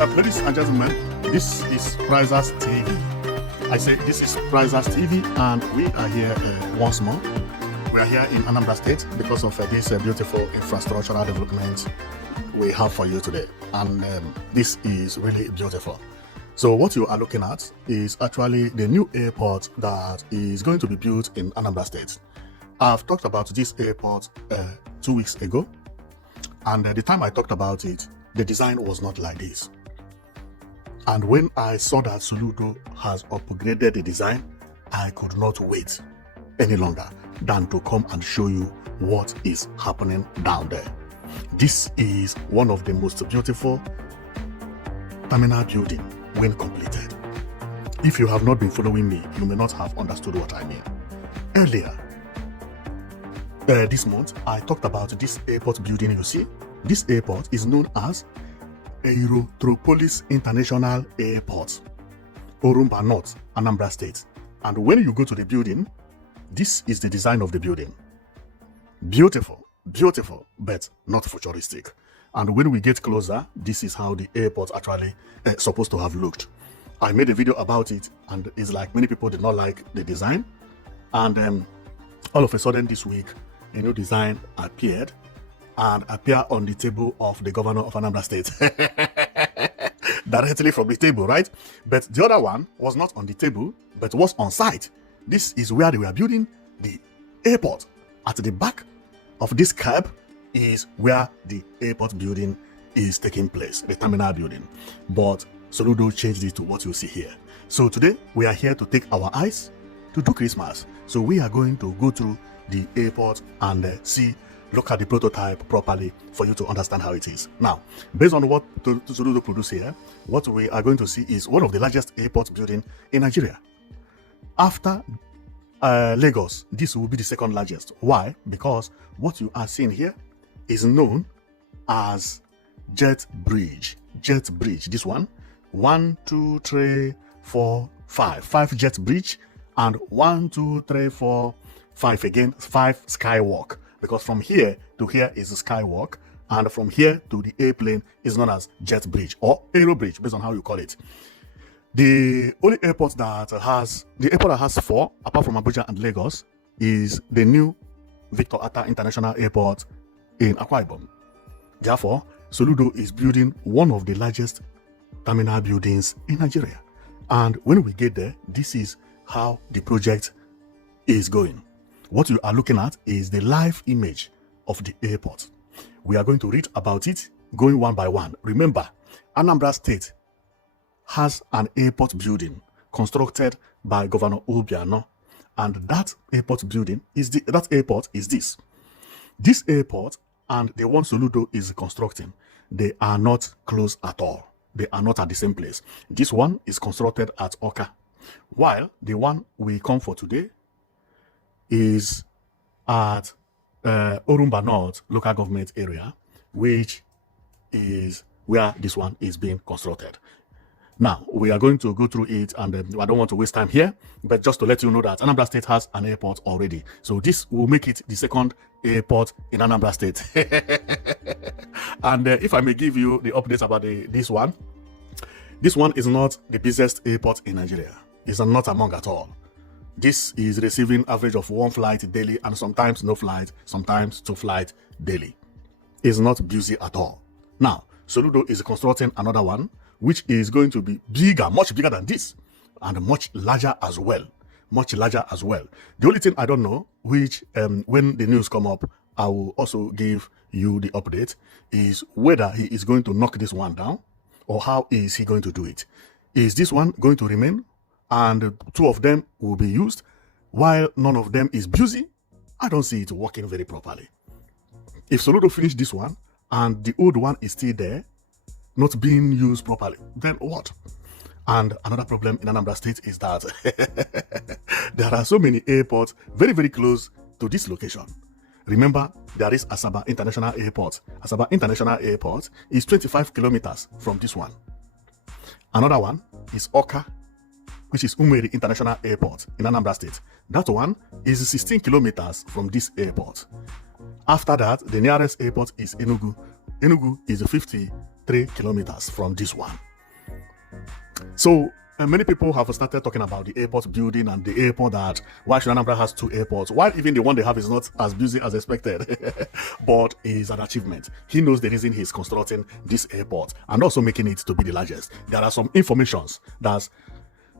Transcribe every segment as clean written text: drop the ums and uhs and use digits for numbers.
Ladies and gentlemen, this is Prizers TV. I say this is Prizers TV, and we are here once more. We are here in Anambra State because of this beautiful infrastructural development we have for you today, and this is really beautiful. So what you are looking at is actually the new airport that is going to be built in Anambra State. I've talked about this airport 2 weeks ago, and the time I talked about it, the design was not like this. And when I saw that Soludo has upgraded the design, I could not wait any longer than to come and show you what is happening down there. This is one of the most beautiful terminal building when completed. If you have not been following me, you may not have understood what I mean. Earlier this month, I talked about this airport building you see. This airport is known as Aerotropolis International Airport, Orumba North, Anambra State. And when you go to the building, this is the design of the building. Beautiful, beautiful, but not futuristic. And when we get closer, this is how the airport actually supposed to have looked. I made a video about it, and it's like many people did not like the design. And all of a sudden this week, a new design appeared and appear on the table of the governor of Anambra State. Directly from the table, right? But the other one was not on the table, but was on site. This is where they were building the airport. At the back of this cab is where the airport building is taking place, the terminal building. But Soludo changed it to what you see here. So today, we are here to take our eyes to do Christmas. So we are going to go through the airport and look at the prototype properly for you to understand how it is. Now, based on what Soludo produced here, what we are going to see is one of the largest airport building in Nigeria. After Lagos, this will be the second largest. Why? Because what you are seeing here is known as Jet Bridge. Jet Bridge, this one. 1, 2, 3, 4, 5. 5 Jet Bridge, and 1, 2, 3, 4, 5 again, 5 Skywalk. Because from here to here is the skywalk, and from here to the airplane is known as Jet Bridge or Aero Bridge, based on how you call it. The only airport that has 4, apart from Abuja and Lagos, is the new Victor Atta International Airport in Akwa Ibom. Therefore, Soludo is building one of the largest terminal buildings in Nigeria. And when we get there, this is how the project is going. What you are looking at is the live image of the airport. We are going to read about it going one by one. Remember, Anambra State has an airport building constructed by Governor Obiano, and that airport building is this. This airport and the one Soludo is constructing, they are not close at all. They are not at the same place. This one is constructed at Oka, while the one we come for today is at Orumba North local government area, which is where this one is being constructed. Now, we are going to go through it, and I don't want to waste time here, but just to let you know that Anambra State has an airport already. So this will make it the second airport in Anambra State. And if I may give you the updates about this one is not the busiest airport in Nigeria. It's not among at all. This is receiving average of 1 flight daily, and sometimes no flight, sometimes 2 flights daily. It's not busy at all. Now, Soludo is constructing another one, which is going to be bigger, much bigger than this, and much larger as well. Much larger as well. The only thing I don't know, which when the news come up, I will also give you the update, is whether he is going to knock this one down, or how is he going to do it. Is this one going to remain, and 2 of them will be used, while none of them is busy? I don't see it working very properly. If Soludo finish this one, and the old one is still there, not being used properly, then what? And another problem in Anambra State is that there are so many airports very, very close to this location. Remember, there is Asaba International Airport. Asaba International Airport is 25 kilometers from this one. Another one is Oka, which is Umeri International Airport in Anambra State. That one is 16 kilometers from this airport. After that, the nearest airport is Enugu. Enugu is 53 kilometers from this one. So many people have started talking about the airport building and the airport, that why should Anambra has 2 airports? Why even the one they have is not as busy as expected, but is an achievement. He knows the reason he's constructing this airport and also making it to be the largest. There are some informations that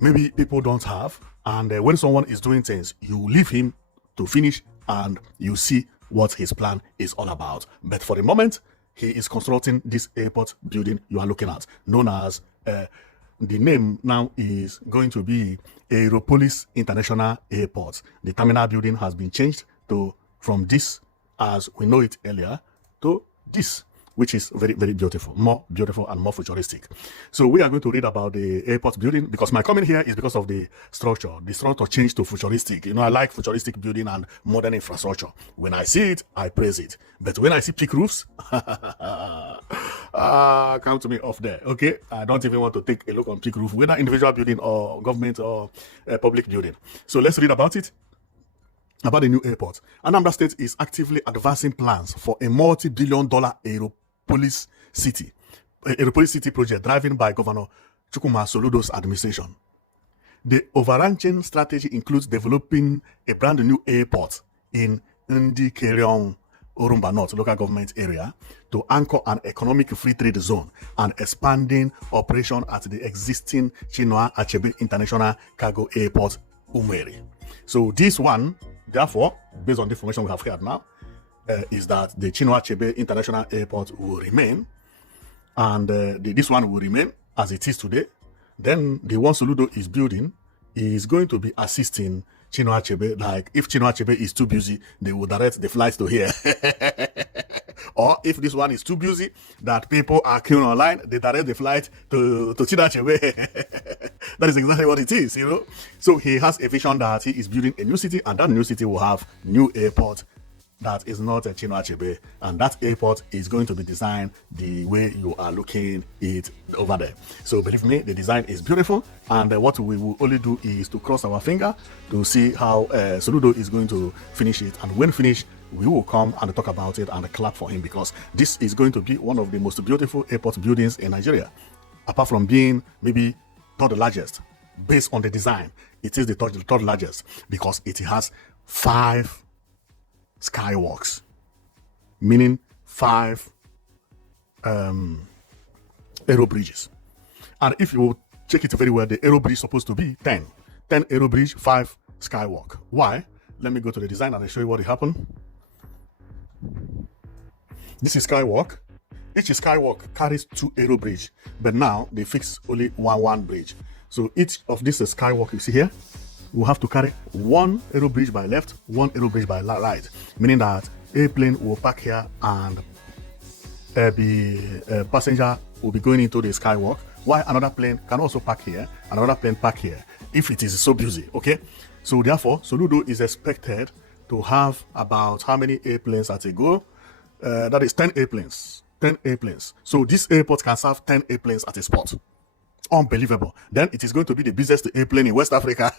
maybe people don't have, and when someone is doing things, you leave him to finish and you see what his plan is all about. But for the moment, he is constructing this airport building you are looking at, known as the name now is going to be Aeropolis International Airport. The terminal building has been changed from this as we know it earlier to this, which is very, very beautiful, more beautiful and more futuristic. So we are going to read about the airport building, because my comment here is because of the structure. The structure changed to futuristic. You know, I like futuristic building and modern infrastructure. When I see it, I praise it. But when I see peak roofs, come to me off there, okay? I don't even want to take a look on peak roof, whether individual building or government or public building. So let's read about it. About the new airport. Anambra State is actively advancing plans for a multi-billion-dollar Aeropolis City project driven by Governor Chukwuma Soludo's administration. The overarching strategy includes developing a brand new airport in Ndi Orumba North local government area to anchor an economic free trade zone and expanding operation at the existing Chinua Achebe International Cargo Airport, Umeri. So this one, therefore, based on the information we have heard now, is that the Chinua Achebe International Airport will remain, and this one will remain as it is today. Then the one Soludo is building is going to be assisting Chinua Achebe. Like if Chinua Achebe is too busy, they will direct the flights to here. Or if this one is too busy that people are queuing online, they direct the flight to Chinua Achebe. That is exactly what it is, you know. So he has a vision that he is building a new city, and that new city will have new airport that is not a Chinua Achebe, and that airport is going to be designed the way you are looking it over there. So believe me, the design is beautiful, and what we will only do is to cross our finger to see how Soludo is going to finish it, and when finished, we will come and talk about it and clap for him, because this is going to be one of the most beautiful airport buildings in Nigeria. Apart from being maybe third largest, based on the design, it is the third largest because it has 5 skywalks, meaning 5 aero bridges. And if you check it very well, the aero bridge is supposed to be 10 aero bridge, 5 skywalk. Why? Let me go to the design and I'll show you what happened. This is skywalk. Each skywalk carries 2 aero bridge, but now they fix only one bridge. So each of this skywalk you see here will have to carry 1 aero bridge by left, 1 aero bridge by right, meaning that airplane will park here and the passenger will be going into the skywalk, while another plane can also park here, another plane park here, if it is so busy, okay? So therefore, Soludo is expected to have about how many airplanes at a go? That is 10 airplanes. 10 airplanes. So this airport can serve 10 airplanes at a spot. Unbelievable. Then it is going to be the busiest airplane in West Africa.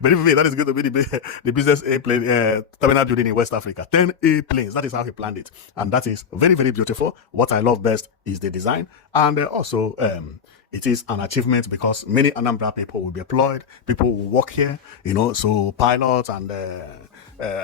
Believe me, that is going to be the busiest airplane terminal building in West Africa. 10 airplanes. That is how he planned it. And that is very, very beautiful. What I love best is the design. And also, it is an achievement because many Anambra people will be employed. People will work here, you know, so pilots and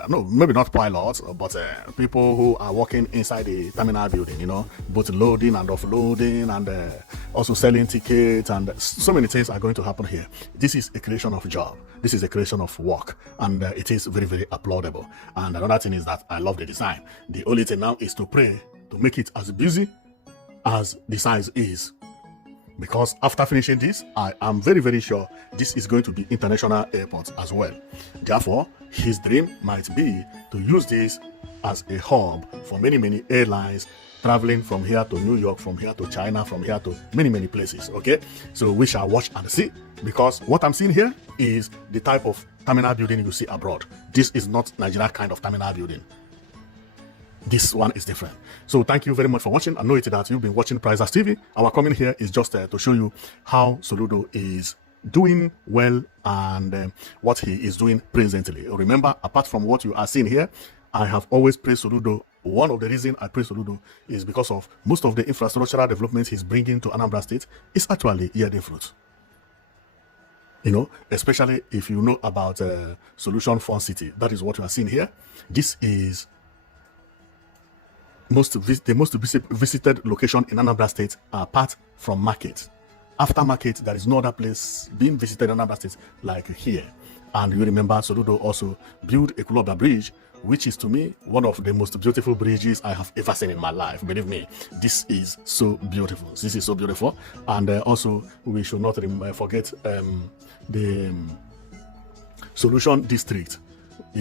no, maybe not pilots, but people who are working inside the terminal building, you know, both loading and offloading and also selling tickets, and so many things are going to happen here. This is a creation of job. This is a creation of work, and it is very, very applaudable. And another thing is that I love the design. The only thing now is to pray to make it as busy as the size is. Because after finishing this, I am very, very sure this is going to be international airport as well. Therefore, his dream might be to use this as a hub for many, many airlines traveling from here to New York, from here to China, from here to many, many places, okay? So we shall watch and see, because what I'm seeing here is the type of terminal building you see abroad. This is not Nigeria kind of terminal building. This one is different. So thank you very much for watching. I know it that you've been watching Prizers TV. Our comment here is just to show you how Soludo is doing well and what he is doing presently. Remember, apart from what you are seeing here, I have always praised Soludo one of the reasons I praise Soludo is because of most of the infrastructural developments he's bringing to Anambra State is actually yielding fruit. You know, especially if you know about Solution Fund City. That is what you are seeing here. This is the most visited location in Anambra State apart from market. After market, there is no other place being visited in Anambra State like here. And you remember Soludo also built a Kulobia Bridge, which is to me one of the most beautiful bridges I have ever seen in my life. Believe me, this is so beautiful. This is so beautiful. And also, we should not forget the Solution District.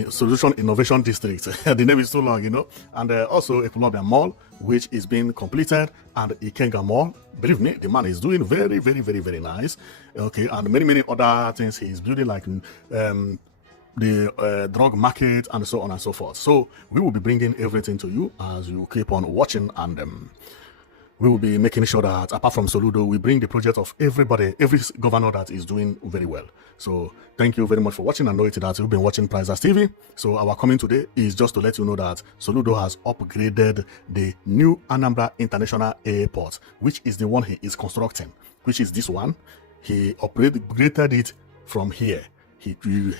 Solution Innovation District. The name is too long, you know. And also a Kulobia Mall, which is being completed, and Ikenga Mall. Believe me, the man is doing very, very, very, very nice. Okay, and many other things he's building, like the drug market and so on and so forth. So we will be bringing everything to you as you keep on watching, and we will be making sure that apart from Soludo, we bring the project of everybody, every governor that is doing very well. So thank you very much for watching. I know it that you've been watching Prizers TV. So our coming today is just to let you know that Soludo has upgraded the new Anambra International Airport, which is the one he is constructing, which is this one. He upgraded it from here.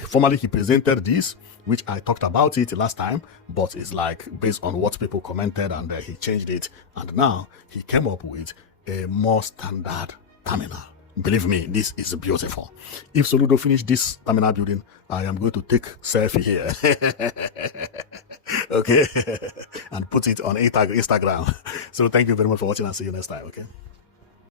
Formerly he presented this, which I talked about it last time, but it's like based on what people commented, and he changed it, and now he came up with a more standard terminal. Believe me, this is beautiful. If Soludo finish this terminal building, I am going to take selfie here. Okay, and put it on Instagram. So thank you very much for watching, and see you next time. Okay.